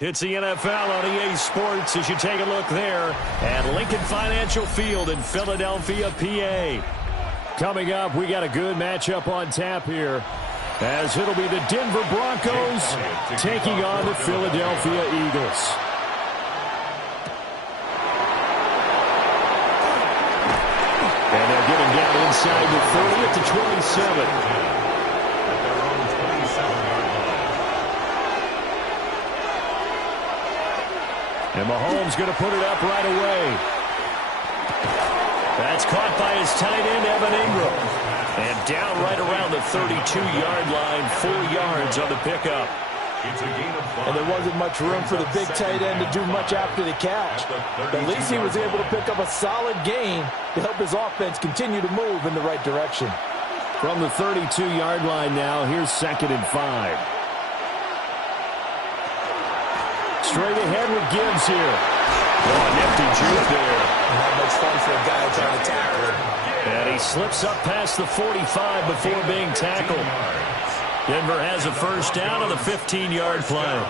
It's the NFL on EA Sports as you take a look there at Lincoln Financial Field in Philadelphia, PA. Coming up, we got a good matchup on tap here, as it'll be the Denver Broncos taking on the Philadelphia Eagles. And they'll get him down inside the 30 at the 27. And Mahomes going to put it up right away. That's caught by his tight end, Evan Ingram. And down right around the 32-yard line, 4 yards on the pickup. And there wasn't much room for the big tight end to do much after the catch. But at least he was able to pick up a solid gain to help his offense continue to move in the right direction. From the 32-yard line now, here's 2nd and 5. Straight ahead with Gibbs here. Oh, nifty juke there. Not much fun for a guy trying to tackle it. And he slips up past the 45 before being tackled. Denver has a first down on the 15-yard play.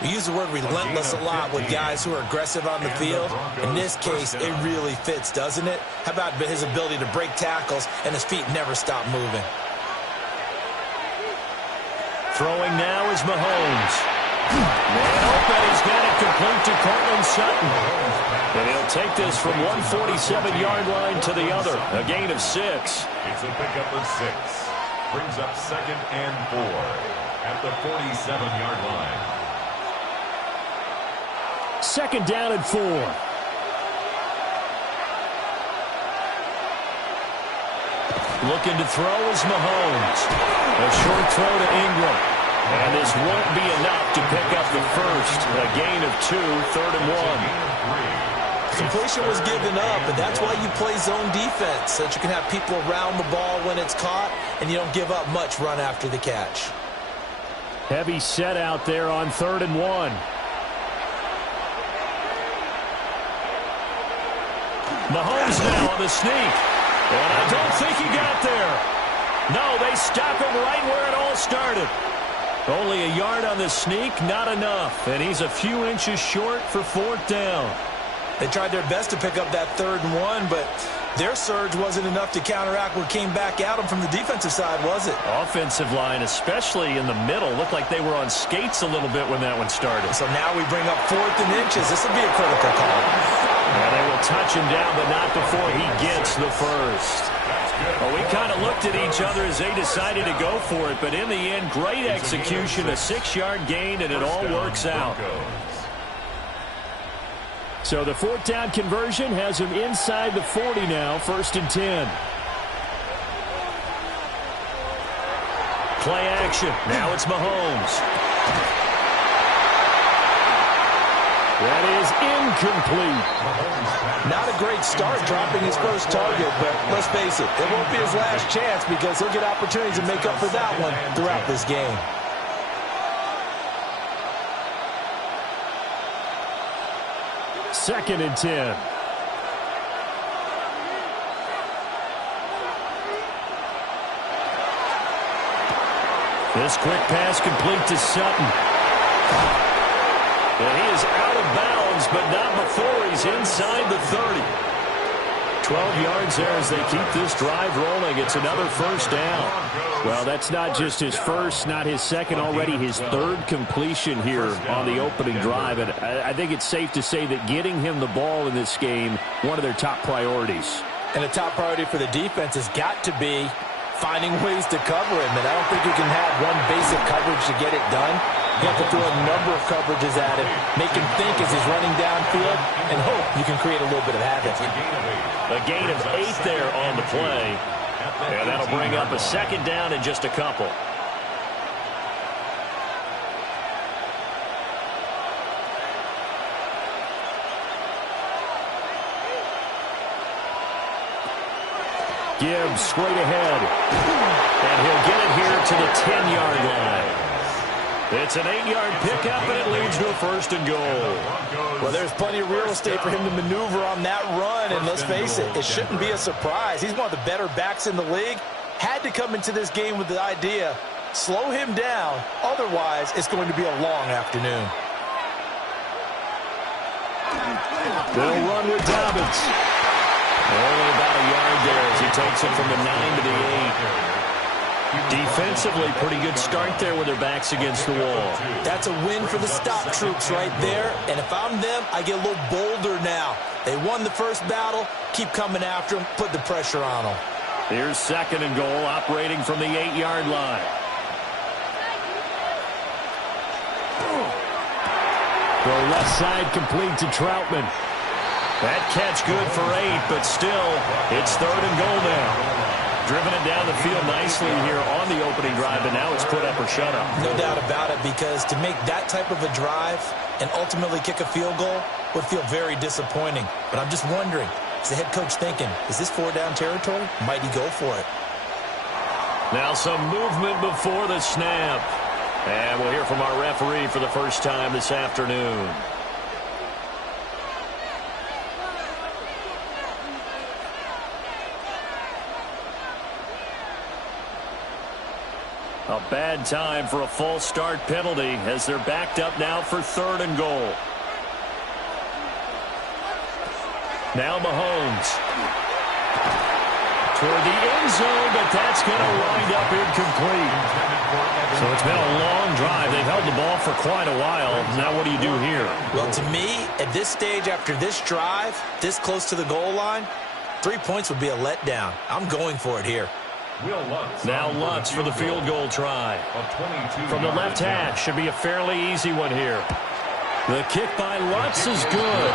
We use the word relentless a lot with guys who are aggressive on the field. In this case, it really fits, doesn't it? How about his ability to break tackles and his feet never stop moving? Throwing now is Mahomes. Man open, he's got it complete to Cortland Sutton. And he'll take this from 147-yard line to the other. A gain of 6. It's a pickup of 6. Brings up 2nd and 4 at the 47-yard line. 2nd down and 4. Looking to throw is Mahomes. A short throw to Ingram. And this won't be enough to pick up the first. A gain of 2, 3rd and 1. Completion was given up, and that's why you play zone defense, so that you can have people around the ball when it's caught, and you don't give up much run after the catch. Heavy set out there on 3rd and 1. Mahomes now on the sneak. And I don't think he got there. No, they stop him right where it all started. Only a yard on the sneak, not enough. And he's a few inches short for 4th down. They tried their best to pick up that 3rd and 1, but their surge wasn't enough to counteract what came back at them from the defensive side, was it? Offensive line, especially in the middle, looked like they were on skates a little bit when that one started. So now we bring up 4th and inches. This will be a critical call. And they will touch him down, but not before he gets the first. Well, we kind of looked at each other as they decided to go for it, but in the end, great execution, a 6-yard gain, and it all works out. So the 4th down conversion has him inside the 40 now, 1st and 10. Play action. Now it's Mahomes. That is incomplete. Not a great start dropping his first target, but let's face it, it won't be his last chance because he'll get opportunities to make up for that one throughout this game. Second and 10. This quick pass complete to Sutton. And he is out of bounds, but not before he's inside the 30. 12 yards there as they keep this drive rolling. It's another first down. Well, that's not just his first, not his second, already his 3rd completion here on the opening drive. And I think it's safe to say that getting him the ball in this game, one of their top priorities. And a top priority for the defense has got to be finding ways to cover him. And I don't think you can have one basic coverage to get it done. You have to throw a number of coverages at him, make him think as he's running downfield, and hope you can create a little bit of havoc. A gain of 8 there on the play. And that'll bring up a 2nd down in just a couple. Gibbs straight ahead. And he'll get it here to the 10-yard line. It's an 8-yard pickup, and it leads to a 1st and goal. Well, there's plenty of real estate for him to maneuver on that run, and let's face it, it shouldn't be a surprise. He's one of the better backs in the league. Had to come into this game with the idea, slow him down, otherwise it's going to be a long afternoon. They'll run with Dobbins. Only about a yard there as he takes it from the 9 to the 8. Defensively, pretty good start there with their backs against the wall. That's a win for the stop troops right there. And if I'm them, I get a little bolder now. They won the first battle. Keep coming after them. Put the pressure on them. Here's 2nd and goal, operating from the 8-yard line. The left side complete to Troutman. That catch good for 8, but still, it's 3rd and goal now. Driven it down the field nicely here on the opening drive, and now it's put up or shut up. No doubt about it, because to make that type of a drive and ultimately kick a field goal would feel very disappointing. But I'm just wondering, is the head coach thinking, is this 4-down territory? Might he go for it? Now some movement before the snap. And we'll hear from our referee for the first time this afternoon. A bad time for a false start penalty as they're backed up now for 3rd and goal. Now Mahomes. Toward the end zone, but that's going to wind up incomplete. So it's been a long drive. They've held the ball for quite a while. Now what do you do here? Well, to me, at this stage after this drive, this close to the goal line, 3 points would be a letdown. I'm going for it here. Now Lutz for the field goal try. From the left hash, should be a fairly easy one here. The kick by Lutz is good.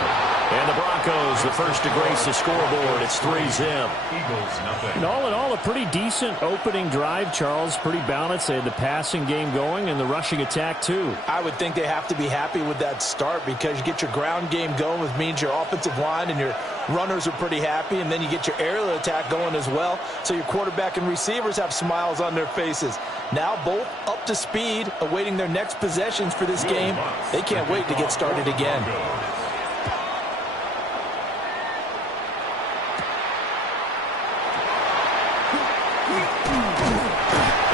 And the Broncos, the first to grace the scoreboard. It's 3-zip. Eagles, nothing. And all in all, a pretty decent opening drive, Charles. Pretty balanced. They had the passing game going and the rushing attack, too. I would think they have to be happy with that start because you get your ground game going, which means your offensive line and your runners are pretty happy, and then you get your aerial attack going as well, so your quarterback and receivers have smiles on their faces. Now both up to speed, awaiting their next possessions for this game. They can't wait to get started again.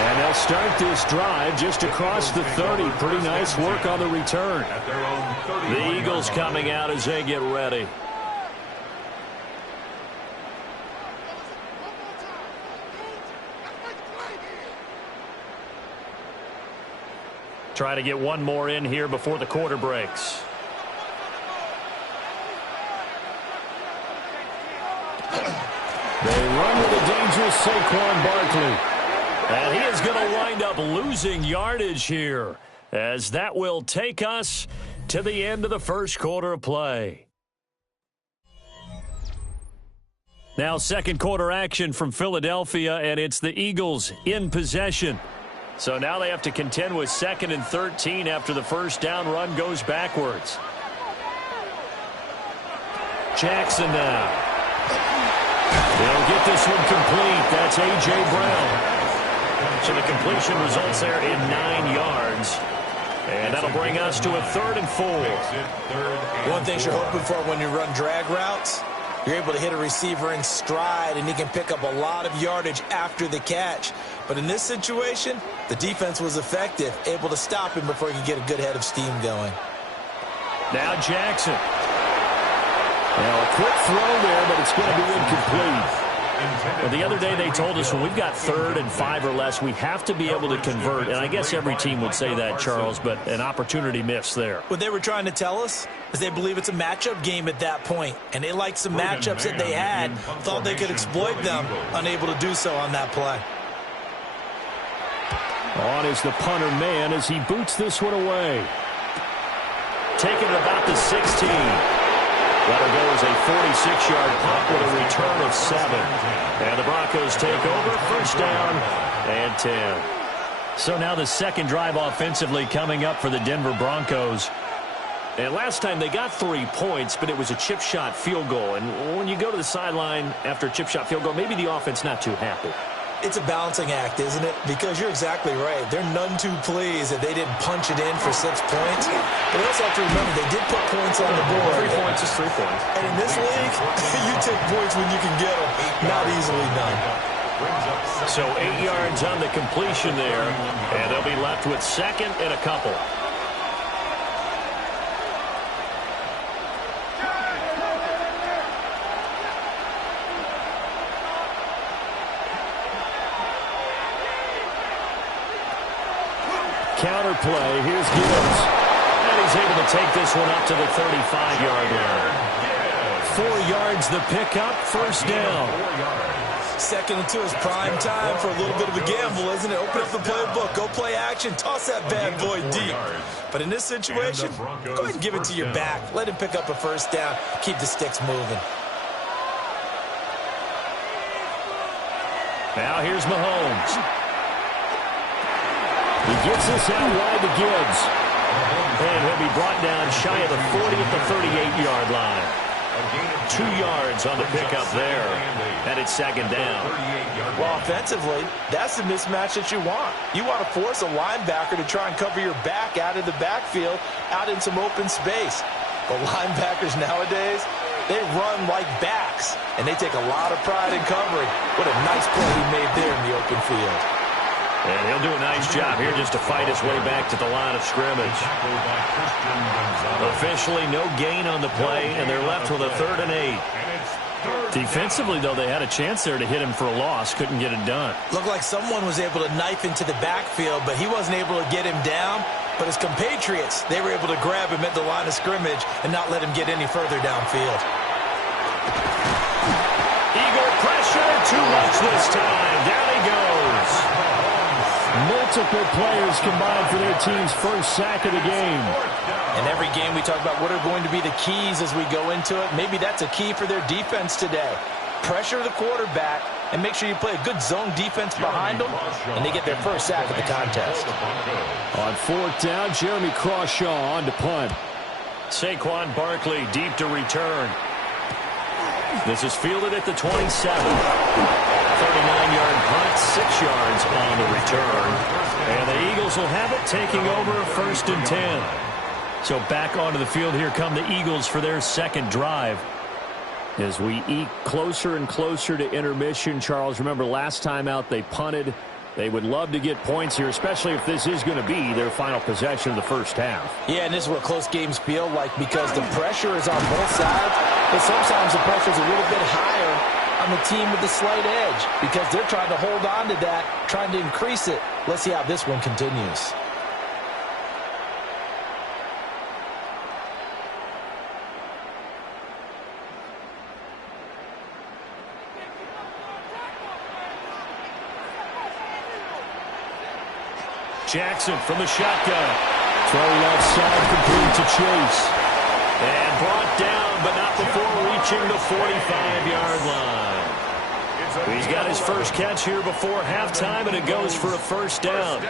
And they'll start this drive just across the 30. Pretty nice work on the return. The Eagles coming out as they get ready. Try to get one more in here before the quarter breaks. They run with a dangerous Saquon Barkley. And he is going to wind up losing yardage here, as that will take us to the end of the first quarter of play. Now second quarter action from Philadelphia, and it's the Eagles in possession. So now they have to contend with 2nd and 13 after the first down run goes backwards. Jackson now. They'll get this one complete. That's A.J. Brown. So the completion results there in 9 yards. And that'll bring us to a 3rd and 4. One thing you're hoping for when you run drag routes, you're able to hit a receiver in stride, and he can pick up a lot of yardage after the catch. But in this situation, the defense was effective, able to stop him before he could get a good head of steam going. Now Jackson. Now a quick throw there, but it's going to be incomplete. Well, the other day they told us when we've got 3rd and 5 or less, we have to be able to convert. And I guess every team would say that, Charles, but an opportunity missed there. What they were trying to tell us is they believe it's a matchup game at that point. And they liked some matchups that they had, thought they could exploit them, unable to do so on that play. On is the punter man as he boots this one away. Taking it about the 16. That'll go as a 46-yard punt with a return of 7. And the Broncos take over, first down and 10. So now the second drive offensively coming up for the Denver Broncos. And last time they got 3 points, but it was a chip shot field goal. And when you go to the sideline after a chip shot field goal, maybe the offense not too happy. It's a balancing act, isn't it? Because you're exactly right. They're none too pleased that they didn't punch it in for 6 points. But they also have to remember they did put points on the board. 3 points is 3 points. And in this league, you take points when you can get them. Not easily done. So 8 yards on the completion there. And they'll be left with 2nd and a couple. counter play. Here's Gibbs. And he's able to take this one up to the 35-yard line. 4 yards the pickup, first down. Second and 2 is prime time for a little bit of a gamble, isn't it? Open up the playbook, go play action, toss that bad boy deep. But in this situation, go ahead and give it to your back. Let him pick up a first down, keep the sticks moving. Now here's Mahomes. He gets this out wide to Gibbs. And he'll be brought down shy of the 40 at the 38-yard line. 2 yards on the pickup there. And it's second down. Well, offensively, that's the mismatch that you want. You want to force a linebacker to try and cover your back out of the backfield, out in some open space. But linebackers nowadays, they run like backs, and they take a lot of pride in covering. What a nice play he made there in the open field. And he'll do a nice job here just to fight his way back to the line of scrimmage. Officially, no gain on the play, and they're left with a 3rd and 8. Defensively, though, they had a chance there to hit him for a loss. Couldn't get it done. Looked like someone was able to knife into the backfield, but he wasn't able to get him down. But his compatriots, they were able to grab him at the line of scrimmage and not let him get any further downfield. Eagle pressure, too much this time. Down he goes. Multiple players combined for their team's first sack of the game. In every game we talk about what are going to be the keys as we go into it. Maybe that's a key for their defense today. Pressure the quarterback and make sure you play a good zone defense behind them, and they get their first sack of the contest. On 4th down, Jeremy Crawshaw on to punt. Saquon Barkley deep to return. This is fielded at the 27. 39-yard punt, 6 yards on the return. And the Eagles will have it, taking over 1st and 10. So back onto the field, here come the Eagles for their second drive. As we eke closer and closer to intermission, Charles, remember last time out they punted. They would love to get points here, especially if this is going to be their final possession of the first half. Yeah, and this is what close games feel like because the pressure is on both sides, but sometimes the pressure is a little bit higher on the team with the slight edge because they're trying to hold on to that, trying to increase it. Let's see how this one continues. Jackson from the shotgun. Throwing outside, complete to Chase. And brought down, but not before reaching the 45-yard line. He's got his first catch here before halftime, and it goes for a first down.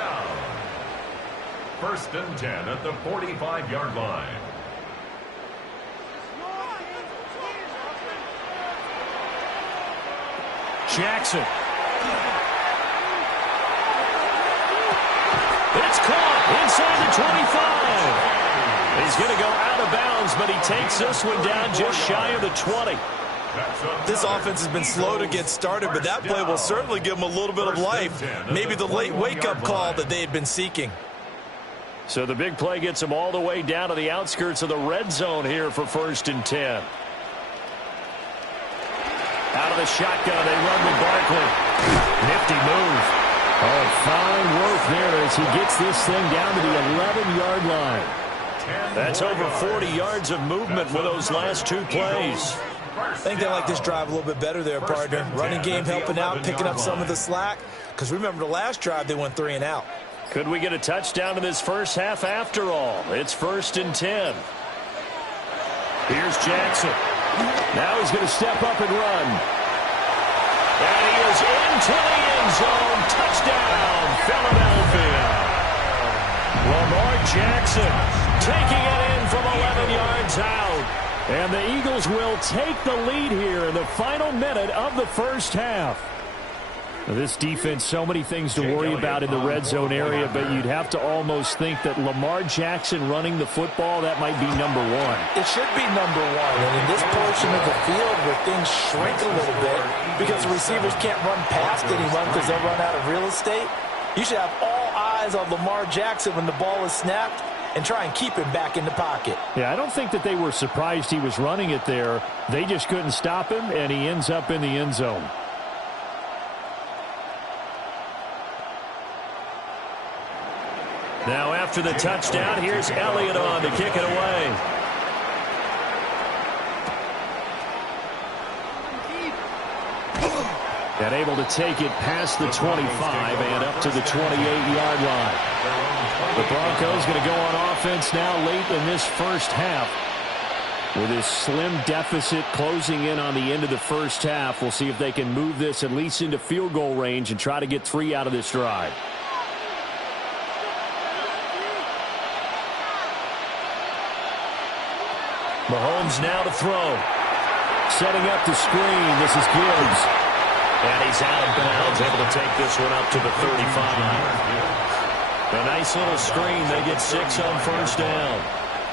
1st and 10 at the 45-yard line. Jackson. It's caught inside the 25. He's going to go out of bounds, but he takes this one down just shy of the 20. This offense has been slow to get started, but that play will certainly give them a little bit of life. Maybe the late wake-up call that they had been seeking. So the big play gets them all the way down to the outskirts of the red zone here for 1st and 10. Out of the shotgun, they run with Barkley. Nifty move. Oh, fine work there as he gets this thing down to the 11-yard line. That's over 40 yards of movement with those last 2 plays. I think they like this drive a little bit better there, partner. Running game helping out, picking up some of the slack. Because remember, the last drive, they went 3 and out. Could we get a touchdown in this first half after all? It's 1st and 10. Here's Jackson. Now he's going to step up and run. And he is into the end zone. Touchdown, Philadelphia. Lamar Jackson taking it in from 11 yards out. And the Eagles will take the lead here in the final minute of the first half. This defense, so many things to worry about in the red zone area, but you'd have to almost think that Lamar Jackson running the football, that might be number 1. It should be number 1. And in this portion of the field where things shrink a little bit because the receivers can't run past anyone because they'll run out of real estate, you should have all eyes on Lamar Jackson when the ball is snapped and try and keep him back in the pocket. Yeah, I don't think that they were surprised he was running it there. They just couldn't stop him, and he ends up in the end zone. Now after the touchdown, here's Elliott on to kick it away. And able to take it past the 25 and up to the 28-yard line. The Broncos going to go on offense now late in this first half. With this slim deficit closing in on the end of the first half, we'll see if they can move this at least into field goal range and try to get 3 out of this drive. Mahomes now to throw. Setting up the screen. This is Gibbs. And he's out of bounds, able to take this one up to the 35. A nice little screen. They get 6 on first down.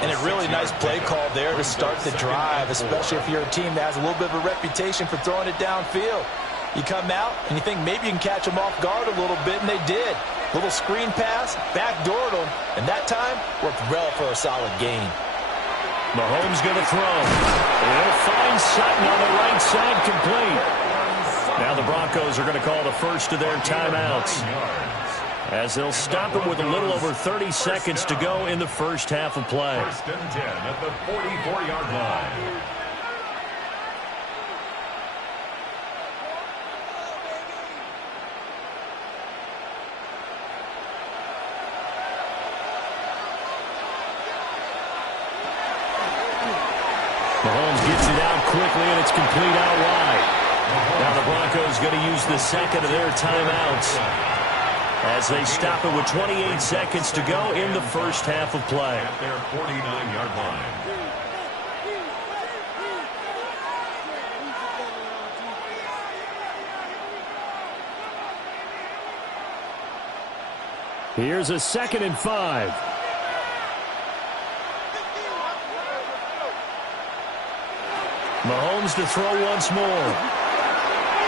And a really nice play call there to start the drive, especially if you're a team that has a little bit of a reputation for throwing it downfield. You come out and you think maybe you can catch them off guard a little bit, and they did. Little screen pass, backdoored them, and that time worked well for a solid gain. Mahomes going to throw. And he'll find Sutton on the right side, complete. Now the Broncos are going to call the first of their timeouts, as they'll stop it with a little over 30 seconds to go in the first half of play. First and 10 at the 44-yard line. Mahomes gets it out quickly, and it's complete out wide. Now the Broncos going to use the second of their timeouts, as they stop it with 28 seconds to go in the first half of play. At their 49-yard line. Here's a 2nd and 5. Mahomes to throw once more.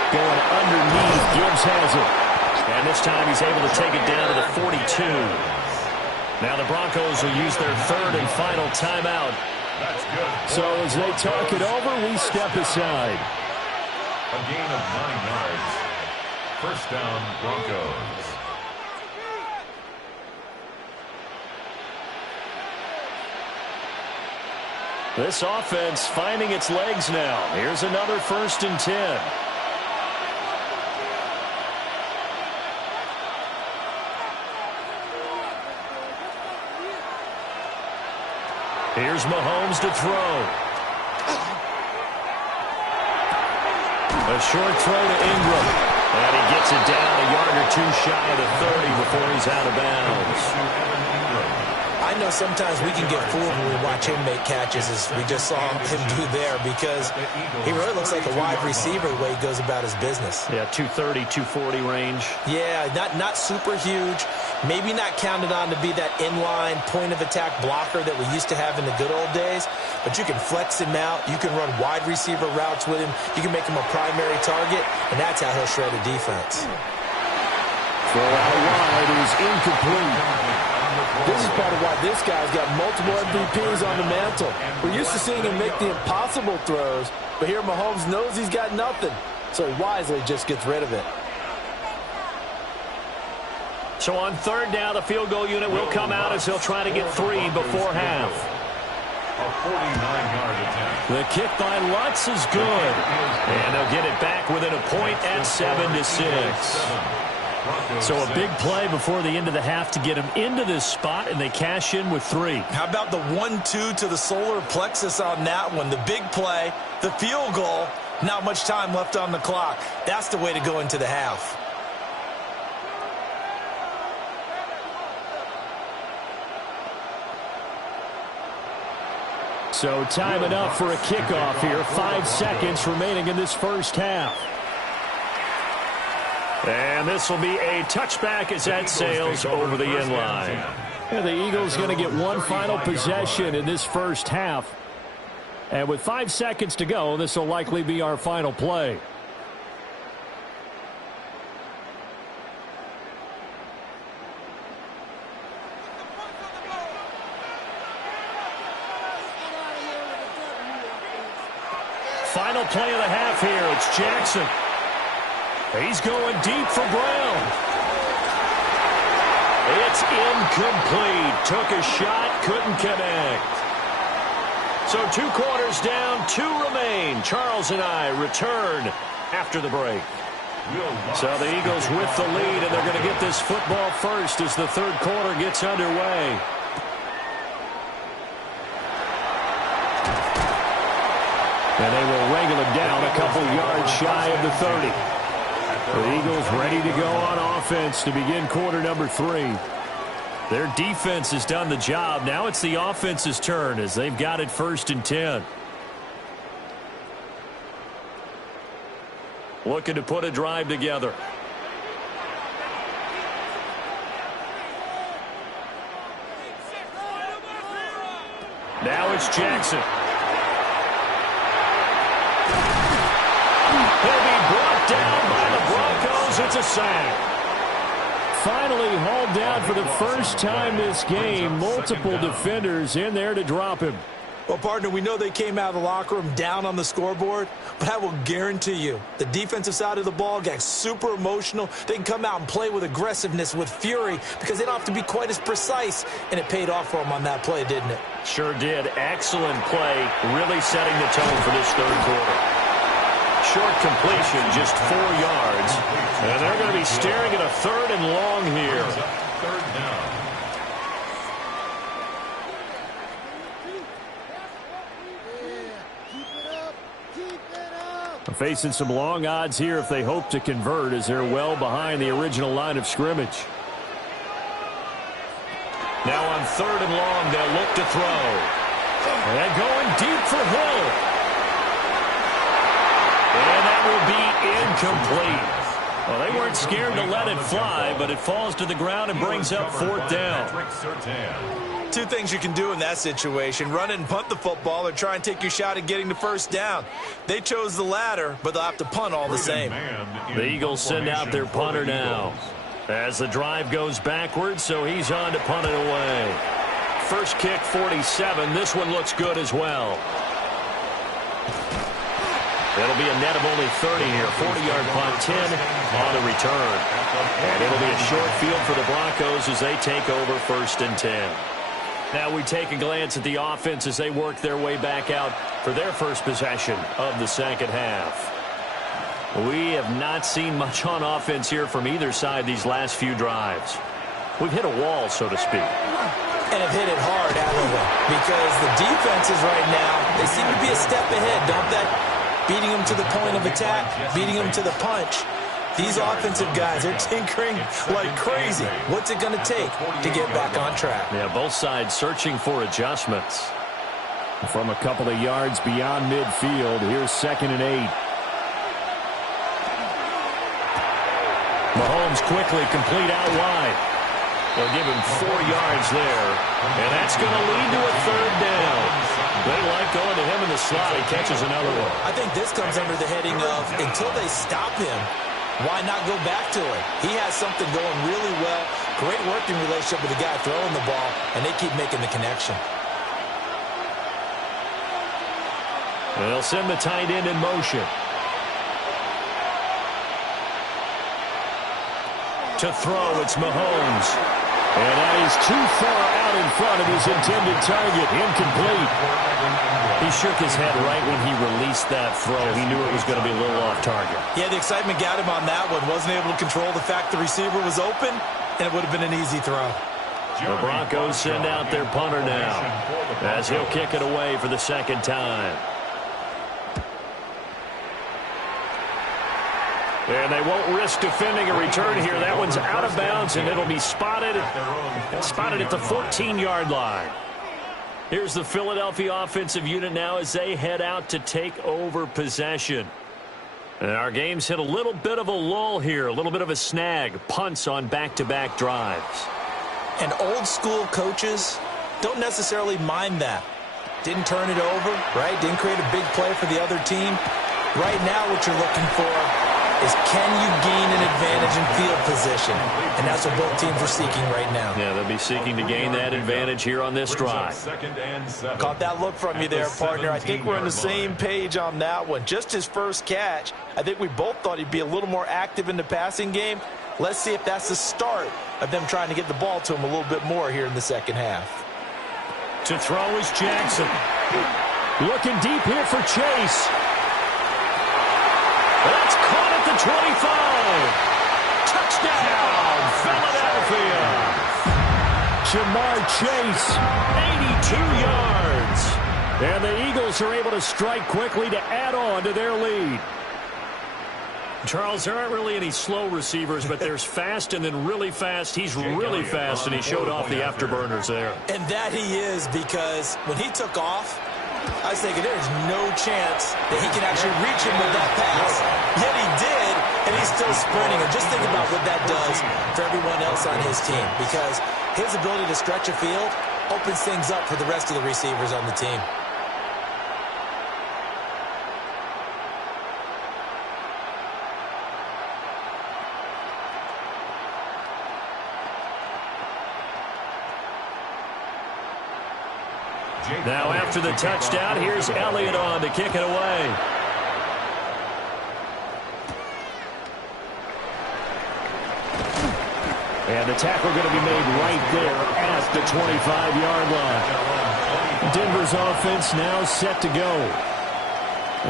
Going underneath, Gibbs has it. And this time he's able to take it down to the 42. Now the Broncos will use their 3rd and final timeout. That's good. So as they talk it over, we step aside. A gain of 9 yards. First down, Broncos. This offense finding its legs now. Here's another 1st and 10. Here's Mahomes to throw. A short throw to Ingram. And he gets it down a yard or 2 shy of the 30 before he's out of bounds. I know sometimes we can get fooled when we watch him make catches, as we just saw him do there, because he really looks like a wide receiver the way he goes about his business. Yeah, 230, 240 range. Yeah, not super huge. Maybe not counted on to be that inline point-of-attack blocker that we used to have in the good old days, but you can flex him out. You can run wide receiver routes with him. You can make him a primary target, and that's how he'll shred a defense. Throw out wide is incomplete. This is part of why this guy's got multiple MVPs on the mantle. We're used to seeing him make the impossible throws, but here Mahomes knows he's got nothing, so he wisely just gets rid of it. So on 3rd down, the field goal unit will come out as he'll try to get 3 before half. A 49-yard attempt. The kick by Lutz is good. And they'll get it back within a point at 7-6. So a big play before the end of the half to get him into this spot, and they cash in with 3. How about the 1-2 to the solar plexus on that one? The big play, the field goal, not much time left on the clock. That's the way to go into the half. So time enough for a kickoff here. 5 seconds remaining in this first half. And this will be a touchback as that sails over the end line. And the Eagles going to get one final possession in this first half. And with 5 seconds to go, this will likely be our final play. Final play of the half here. It's Jackson. He's going deep for Brown. It's incomplete. Took a shot, couldn't connect. So 2 quarters down, 2 remain. Charles and I return after the break. So the Eagles with the lead, and they're going to get this football first as the 3rd quarter gets underway. And they will wrangle it down a couple yards shy of the 30. The Eagles ready to go on offense to begin quarter number 3. Their defense has done the job. Now it's the offense's turn as they've got it 1st and 10. Looking to put a drive together. Now it's Jackson. He'll be brought down by the Broncos. It's a sack. Finally hauled down for the first time this game. Multiple defenders in there to drop him. Well, partner, we know they came out of the locker room down on the scoreboard, but I will guarantee you the defensive side of the ball got super emotional. They can come out and play with aggressiveness, with fury, because they don't have to be quite as precise, and it paid off for them on that play, didn't it? Sure did. Excellent play, really setting the tone for this 3rd quarter. Short completion, just 4 yards, and they're going to be staring at a 3rd and long here. 3rd down. Facing some long odds here if they hope to convert, as they're well behind the original line of scrimmage. Now on 3rd and long, they'll look to throw. And going deep for Hill. And that will be incomplete. Well, they weren't scared to let it fly, but it falls to the ground and brings up 4th down. 2 things you can do in that situation: run and punt the football, or try and take your shot at getting the 1st down. They chose the latter, but they'll have to punt all the same. The Eagles send out their punter now as the drive goes backwards, so he's on to punt it away. First kick, 47. This one looks good as well. It'll be a net of only 30 here. 40-yard punt, 10 on the return. And it'll be a short field for the Broncos as they take over 1st and 10. Now we take a glance at the offense as they work their way back out for their first possession of the 2nd half. We have not seen much on offense here from either side these last few drives. We've hit a wall, so to speak. And have hit it hard, haven't we? Because the defenses right now, they seem to be a step ahead, don't they? Beating them to the point of attack, beating them to the punch. These offensive guys are tinkering like crazy. What's it going to take to get back on track? Yeah, both sides searching for adjustments. From a couple of yards beyond midfield, here's 2nd and 8. Mahomes quickly complete out wide. They'll give him 4 yards there, and that's going to lead to a 3rd down. They like going to him in the slot. He catches another one. I think this comes under the heading of, until they stop him, why not go back to it? He has something going really well. Great working relationship with the guy throwing the ball, and they keep making the connection. They'll send the tight end in motion. To throw, it's Mahomes. And that is too far out in front of his intended target. Incomplete. He shook his head right when he released that throw. He knew it was going to be a little off target. Yeah, the excitement got him on that one. Wasn't able to control the fact the receiver was open, and it would have been an easy throw. The Broncos send out their punter now as he'll kick it away for the 2nd time. And they won't risk defending a return here. That one's out of bounds, and it'll be spotted at the 14-yard line. Here's the Philadelphia offensive unit now as they head out to take over possession. And our game's hit a little bit of a lull here, a little bit of a snag. Punts on back-to-back drives. And old-school coaches don't necessarily mind that. Didn't turn it over, right? Didn't create a big play for the other team. Right now what you're looking for is can you gain an advantage in field position? And that's what both teams are seeking right now. Yeah, they'll be seeking to gain that advantage here on this drive. Caught that look from you there, partner. I think we're on the same page on that one. Just his first catch, I think we both thought he'd be a little more active in the passing game. Let's see if that's the start of them trying to get the ball to him a little bit more here in the second half. To throw is Jackson. Looking deep here for Chase. That's caught at the 25. Touchdown, Philadelphia. Jamar Chase, 82 yards. And the Eagles are able to strike quickly to add on to their lead. Charles, there aren't really any slow receivers, but there's fast and then really fast. He's really fast, and he showed off the afterburners there. And that he is, because when he took off, I was thinking there's no chance that he can actually reach him with that pass. Yet he did, and he's still sprinting. And just think about what that does for everyone else on his team, because his ability to stretch a field opens things up for the rest of the receivers on the team. Now after the touchdown, here's Elliott on to kick it away. And the tackle going to be made right there at the 25-yard line. Denver's offense now set to go.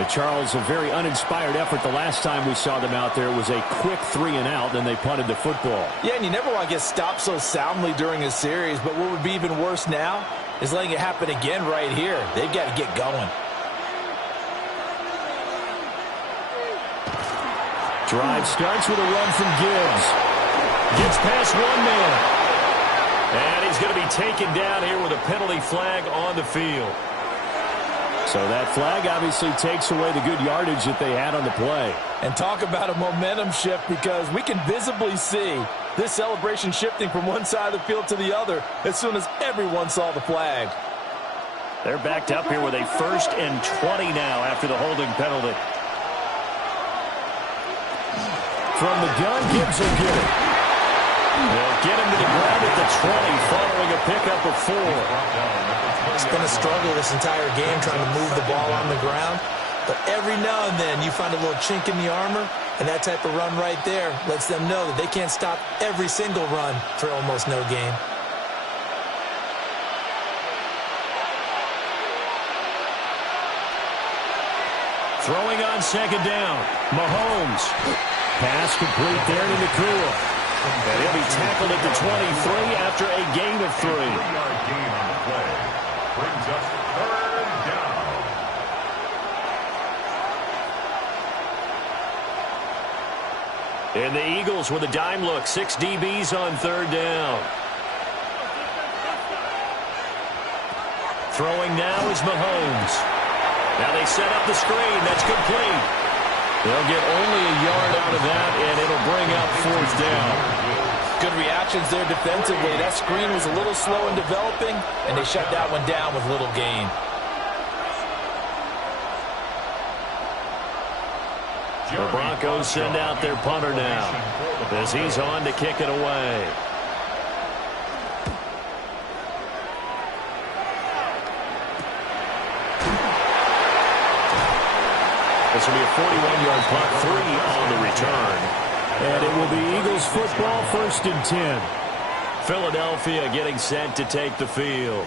Charles, a very uninspired effort the last time we saw them out there. It was a quick 3-and-out, then they punted the football. Yeah, and you never want to get stopped so soundly during a series, but what would be even worse now is letting it happen again right here. They've got to get going. Drive starts with a run from Gibbs. Gets past one man. And he's going to be taken down here with a penalty flag on the field. So that flag obviously takes away the good yardage that they had on the play. And talk about a momentum shift, because we can visibly see this celebration shifting from one side of the field to the other as soon as everyone saw the flag. They're backed up here with a 1st and 20 now after the holding penalty. From the gun, Gibbs will get it. They'll get him to the ground at the 20 following a pickup of 4. It's been a struggle this entire game trying to move the ball on the ground. But every now and then you find a little chink in the armor, and that type of run right there lets them know that they can't stop every single run for almost no gain. Throwing on second down. Mahomes. Pass complete there to Nakua. And he'll be tackled at the 23 after a gain of 3. 3-yard gain on the play. Brings up 3rd down. And the Eagles with a dime look. 6 DBs on 3rd down. Throwing now is Mahomes. Now they set up the screen. That's complete. They'll get only a yard out of that, and it'll bring up 4th down. Good reactions there defensively. That screen was a little slow in developing, and they shut that one down with little gain. The Broncos send out their punter now as he's on to kick it away. This will be a 41-yard punt, 3 on the return. And it will be Eagles football, 1st and 10. Philadelphia getting set to take the field.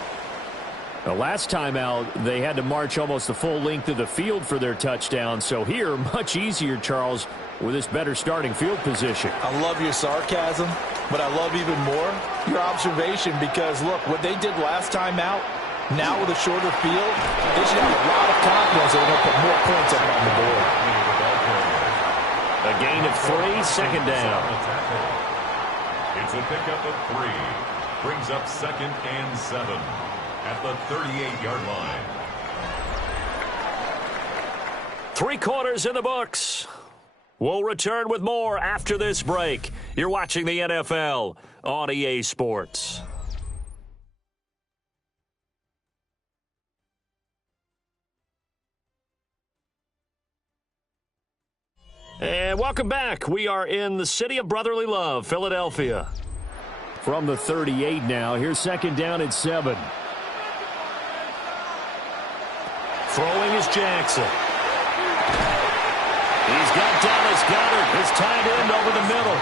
The last time out, they had to march almost the full length of the field for their touchdown. So here, much easier, Charles, with this better starting field position. I love your sarcasm, but I love even more your observation, because, look, what they did last time out, now with a shorter field, they should have a lot of confidence they're going to put more points up on the board. A gain of 3, second down. It's a pickup of 3. Brings up 2nd and 7 at the 38-yard line. 3 quarters in the books. We'll return with more after this break. You're watching the NFL on EA Sports. And And welcome back. We are in the city of brotherly love, Philadelphia. From the 38 now. Here's second down and 7. Throwing is Jackson. He's got Dallas Goedert. His tight end over the middle.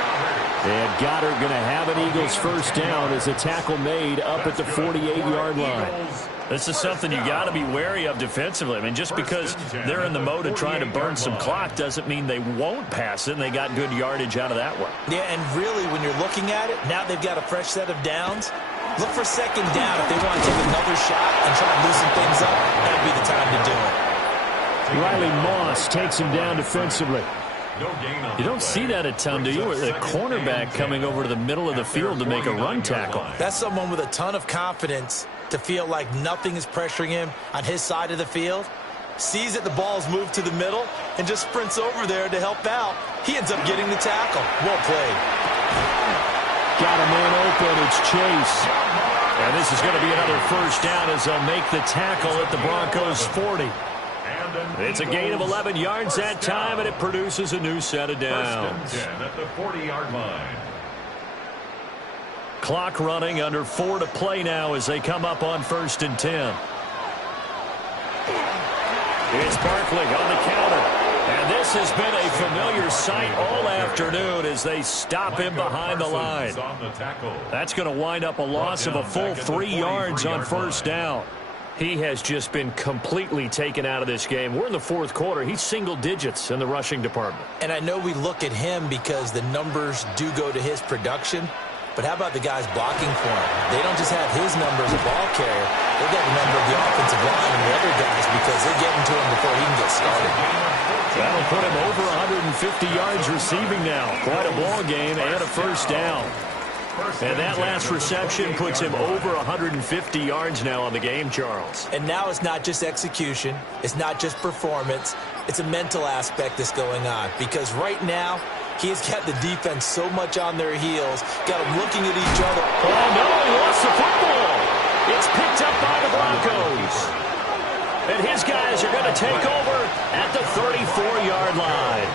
And Goedert going to have an Eagles first down as a tackle made up at the 48-yard line. This is something you got to be wary of defensively. I mean, just because they're in the mode of trying to burn some clock doesn't mean they won't pass it, and they got good yardage out of that one. Yeah, and really, when you're looking at it, now they've got a fresh set of downs. Look for second down if they want to take another shot and try to loosen things up. That'd be the time to do it. Riley Moss takes him down defensively. You don't see that a ton, do you? The cornerback coming over to the middle of the field to make a run tackle. That's someone with a ton of confidence to feel like nothing is pressuring him on his side of the field. Sees that the ball's moved to the middle and just sprints over there to help out. He ends up getting the tackle. Well played. Got a man open. It's Chase. And this is going to be another first down as they'll make the tackle at the Broncos' 40. It's a gain of 11 yards that time, and it produces a new set of downs. At the 40-yard line. Clock running, under 4 to play now as they come up on 1st and 10. It's Barkley on the counter. And this has been a familiar sight all afternoon as they stop him behind the line. That's going to wind up a loss of a full 3 yards on first down. He has just been completely taken out of this game. We're in the 4th quarter. He's single digits in the rushing department. And I know we look at him because the numbers do go to his production. But how about the guys blocking for him? They don't just have his number as a ball carrier. They've got the number of the offensive line and the other guys because they're getting to him before he can get started. That'll put him over 150 yards receiving now. Quite a ball game and a first down. And that last reception puts him over 150 yards now on the game, Charles. And now it's not just execution. It's not just performance. It's a mental aspect that's going on. Because right now, he's got the defense so much on their heels, got them looking at each other. Oh, no, he lost the football. It's picked up by the Broncos. And his guys are going to take over at the 34-yard line.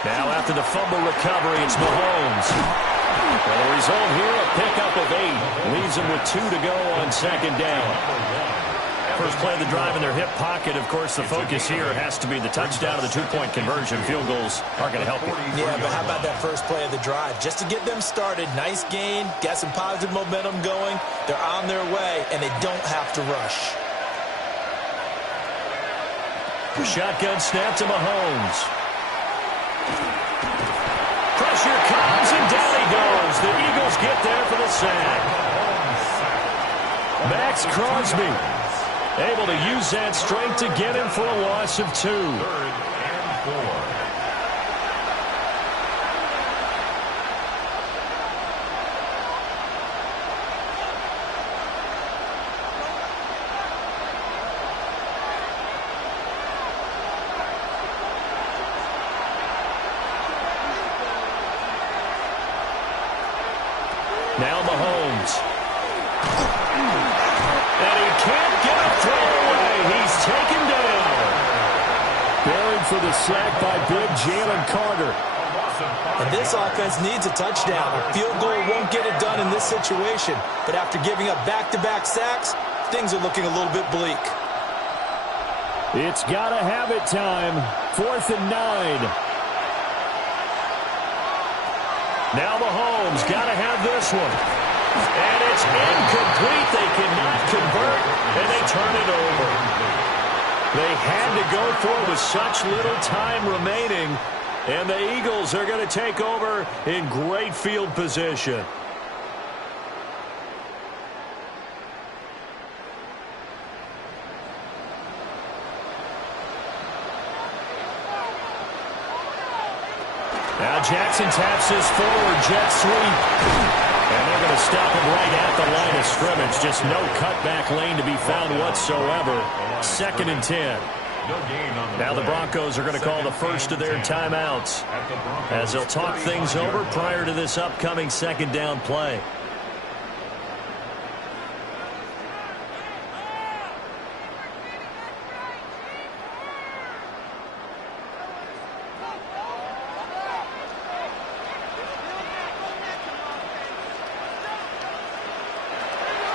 Now after the fumble recovery, it's Mahomes. Well, the result here, a pickup of 8. Leaves them with 2 to go on second down. First play of the drive in their hip pocket. Of course, the focus here has to be the touchdown of the 2-point conversion. Field goals aren't going to help you. Yeah, but how about that first play of the drive? Just to get them started, nice gain, got some positive momentum going. They're on their way, and they don't have to rush. Shotgun snap to Mahomes. Pressure comes, and down he goes. The Eagles get there for the sack. Max Crosby able to use that strength to get him for a loss of 2. 3rd and 4. Now Mahomes. And he can't get a throw away. He's taken down. Buried for the sack by big Jalen Carter. And this offense needs a touchdown. A field goal won't get it done in this situation. But after giving up back-to-back sacks, things are looking a little bit bleak. It's got to have it time. 4th and 9. Now Mahomes got to have this one. And it's incomplete. They cannot convert, and they turn it over. They had to go for it with such little time remaining, and the Eagles are going to take over in great field position. Now Jackson taps this forward, jet sweep. And they're going to stop him right at the line of scrimmage. Just no cutback lane to be found whatsoever. 2nd and 10. Now the Broncos are going to call the first of their timeouts as they'll talk things over prior to this upcoming 2nd down play.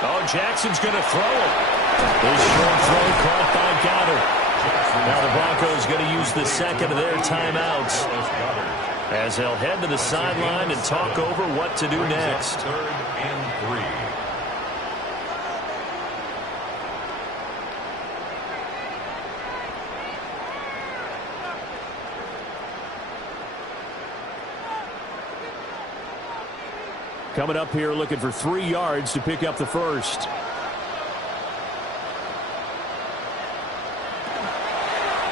Oh, Jackson's going to throw it. This short throw caught by Goddard. Now the Broncos going to use the second of their timeouts as they'll head to the sideline and talk over what to do next. 3rd and 3. Coming up here looking for 3 yards to pick up the first.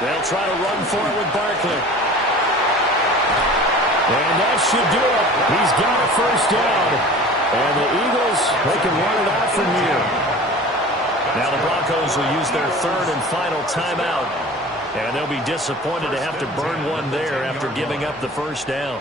They'll try to run for it with Barkley. And that should do it. He's got a first down. And the Eagles, they can run it out from here. Now the Broncos will use their 3rd and final timeout. And they'll be disappointed to have to burn one there after giving up the first down.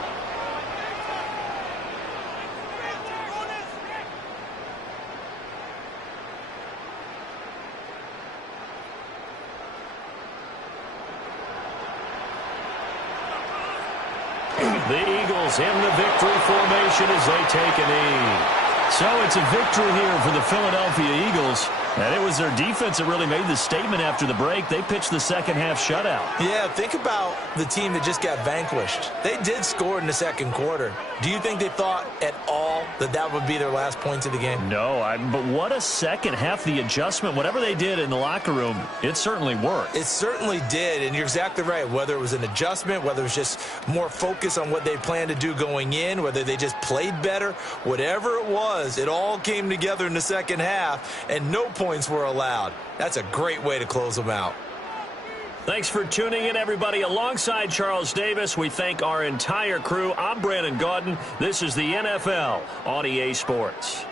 The Eagles in the victory formation as they take a knee. So it's a victory here for the Philadelphia Eagles. And it was their defense that really made the statement after the break. They pitched the second half shutout. Yeah, think about the team that just got vanquished. They did score in the second quarter. Do you think they thought at all that that would be their last points of the game? No, but what a second half. The adjustment, whatever they did in the locker room, it certainly worked. It certainly did, and you're exactly right. Whether it was an adjustment, whether it was just more focus on what they planned to do going in, whether they just played better, whatever it was, it all came together in the second half, and no points were allowed. That's a great way to close them out. Thanks for tuning in, everybody. Alongside Charles Davis, we thank our entire crew. I'm Brandon Gaudin. This is the NFL on EA Sports.